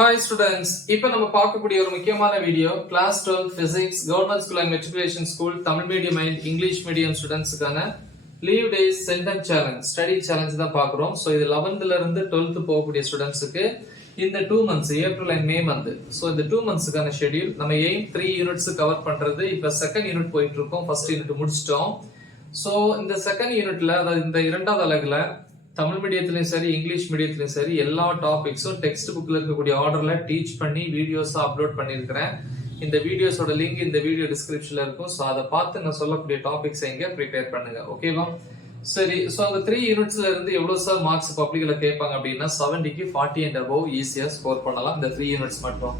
Hi students, இப்போ நம்ம பார்க்கக்கூடிய ஒரு முக்கியமான video class 12 physics government school and matriculation school Tamil medium and English medium ஸ்டூடெண்ட்ஸ்க்கான leave days sentence challenge study challenge தான் பார்க்குறோம். ஸோ இது 11th இருந்து 12th போகக்கூடிய ஸ்டூடெண்ட்ஸுக்கு இந்த 2 months April and May month. So இந்த 2 monthsக்கான ஷெட்யூல் நம்ம எய்ம் 3 யூனிட்ஸ் கவர் பண்றது. இப்போ செகண்ட் யூனிட் போயிட்டு இருக்கோம், ஃபர்ஸ்ட் யூனிட் முடிச்சிட்டோம். ஸோ இந்த செகண்ட் யூனிட்ல அதாவது இந்த இரண்டாவது அலகுல தமிழ் மீடியத்திலையும் சரி இங்கிலீஷ் மீடியத்திலையும் சரி எல்லா டாபிக்ஸும் டெக்ஸ்ட் புக்ல இருக்கக்கூடிய ஆர்டர்ல டீச் பண்ணி வீடியோஸா அப்லோட் பண்ணியிருக்கிறேன். இந்த வீடியோஸோட லிங்க் இந்த வீடியோ டிஸ்கிரிப்ஷன்ல இருக்கும். ஸோ அதை பார்த்து நான் சொல்லக்கூடிய டாபிக்ஸ் எங்க ப்ரிப்பேர் பண்ணுங்க, ஓகேவா? சரி, ஸோ அந்த 3 யூனிட்ஸ்ல இருந்து எவ்வளவு சார் மார்க்ஸ் பப்ளிக்ல கேட்பாங்க அப்படின்னா 70க்கு 40 and above ஈஸியா ஸ்கோர் பண்ணலாம் இந்த 3 யூனிட்ஸ் மட்டும்.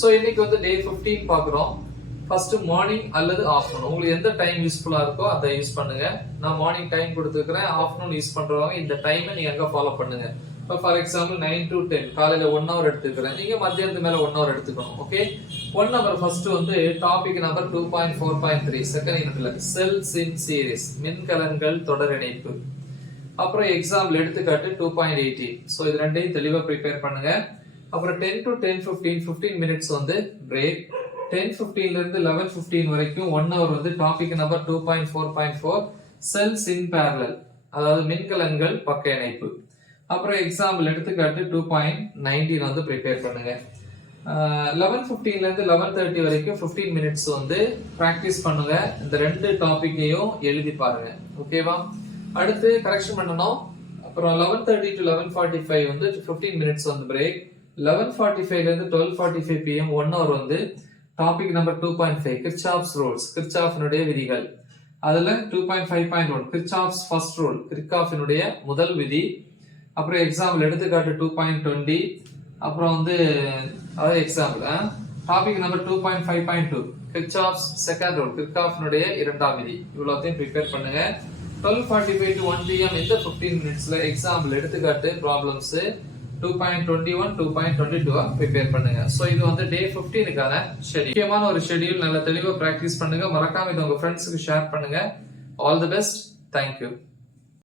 ஸோ இன்னைக்கு வந்து டே 15 பாக்குறோம். ஃபர்ஸ்ட் மார்னிங் அல்லது ஆஃப்டர்நூன், உங்களுக்கு எந்த டைம் யூஸ்ஃபுல்லா இருக்கோ அதை யூஸ் பண்ணுங்க. நான் மார்னிங் டைம் கொடுத்துருக்கிறேன், ஆஃப்டர்நூன் யூஸ் பண்றவங்க இந்த டைமை நீங்க அங்க ஃபாலோ பண்ணுங்க. இப்போ ஃபார் எக்ஸாம்பிள் 9 to 10 காலையில 1 hour எடுத்துக்கிறேன், நீங்க மத்தியானத்து மேல 1 hour எடுத்துக்கணும். ஓகே, 1 hour ஃபர்ஸ்ட் வந்து டாபிக் நம்பர் 2.4.3 செகண்ட் யூனிட்ல செல்ஸ் இன் சீரிஸ் மின்கலன்கள் தொடர் இணைப்பு. அப்புறம் எக்ஸாம்பிள் எடுத்துக்காட்டு 2.18. ஸோ இது ரெண்டையும் தெளிவா ப்ரிப்பேர் பண்ணுங்க. அப்புறம் 10 to 10:15 15 மினிட்ஸ் வந்து பிரேக். 10:15 இருந்து 11:15 வரைக்கும் 1 hour வந்து டாபிக் நம்பர் 2.4.4 செல்ஸ் இன் parallel, அதாவது மின்கலன்கள் பக்க இணைப்பு. அப்புறம் எக்ஸாம்பிள் எடுத்துக்காட்டு 2.19 வந்து ப்ரிப்பேர் பண்ணுங்க. 11:15 இருந்து 11:30 வரைக்கும் 15 மினிட்ஸ் வந்து பிராக்டிஸ் பண்ணுங்க. இந்த ரெண்டு டாபிக்கையும் எழுதி பாருங்க, ஓகேவா? அடுத்து கரெக்ஷன் பண்ணணும். அப்புறம் 11:30 to 11:45 வந்து 15 மினிட்ஸ் வந்து பிரேக். 11:45 இருந்து 12:45 PM 1 hour வந்து டாபிக் நம்பர் 2.5 கிர்ச்சாஃப்ஸ் ரூல்ஸ், கிர்ச்சாஃபினுடைய விதிகள். அதுல 2.5.1 கிர்ச்சாஃப்ஸ் ஃபர்ஸ்ட் ரூல், கிர்ச்சாஃபினுடைய முதல் விதி. அப்புறம் எக்ஸாம்பிள் எடுத்துக்காட்டு 2.20. அப்புறம் வந்து அதாவது example topic number 2.5.2 Kirchhoff's second rule, கிர்ச்சாஃபினுடைய இரண்டாம் விதி. இவ்வளவுத்தையும் ப்ரிப்பேர் பண்ணுங்க. 12:45 to 1 PM இந்த 15 மினிட்ஸ்ல எக்ஸாம்பிள் எடுத்துக்காட்டு ப்ராப்ளம்ஸ் 2.21 2.22 ப்ரிப்பேர் பண்ணுங்க. சோ இது வந்து டே 15க்கான ஷெட்யூல். முக்கியமான ஒரு ஷெட்யூல், நல்ல தெளிவா பிராக்டிஸ் பண்ணுங்க. மறக்காம இதை உங்க ஃப்ரெண்ட்ஸ்க்கு ஷேர் பண்ணுங்க. All the best. தேங்க்யூ.